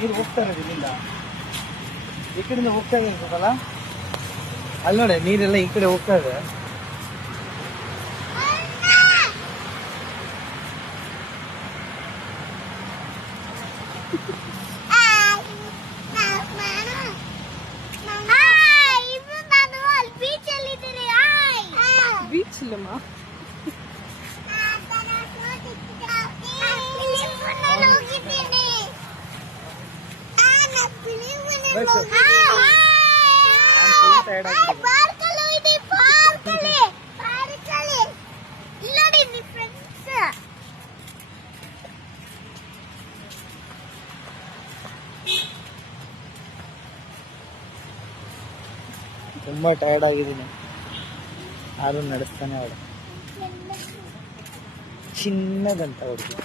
ನೀರು ಹೋಗ್ತಾ ಇದೆ ಇಲ್ಲಿಂದ, ಈ ಕಡೆಯಿಂದ ಹೋಗ್ತಾ ಇದೆ ಅಲ್ಲ, ಅಲ್ಲಿ ನೋಡಿ ನೀರೆಲ್ಲ ಈ ಕಡೆ ಹೋಗ್ತಾ ಇದೆ. ಬೀಚ್ ಇಲ್ಲಮ್ಮ, ತುಂಬಾ ಟಯರ್ಡ್ ಆಗಿದ್ದೀನಿ. ಯಾರು ನಡೆಸ್ತಾನೆ ಅವಳು ಚಿನ್ನದಂತ ಹುಡುಗಿ.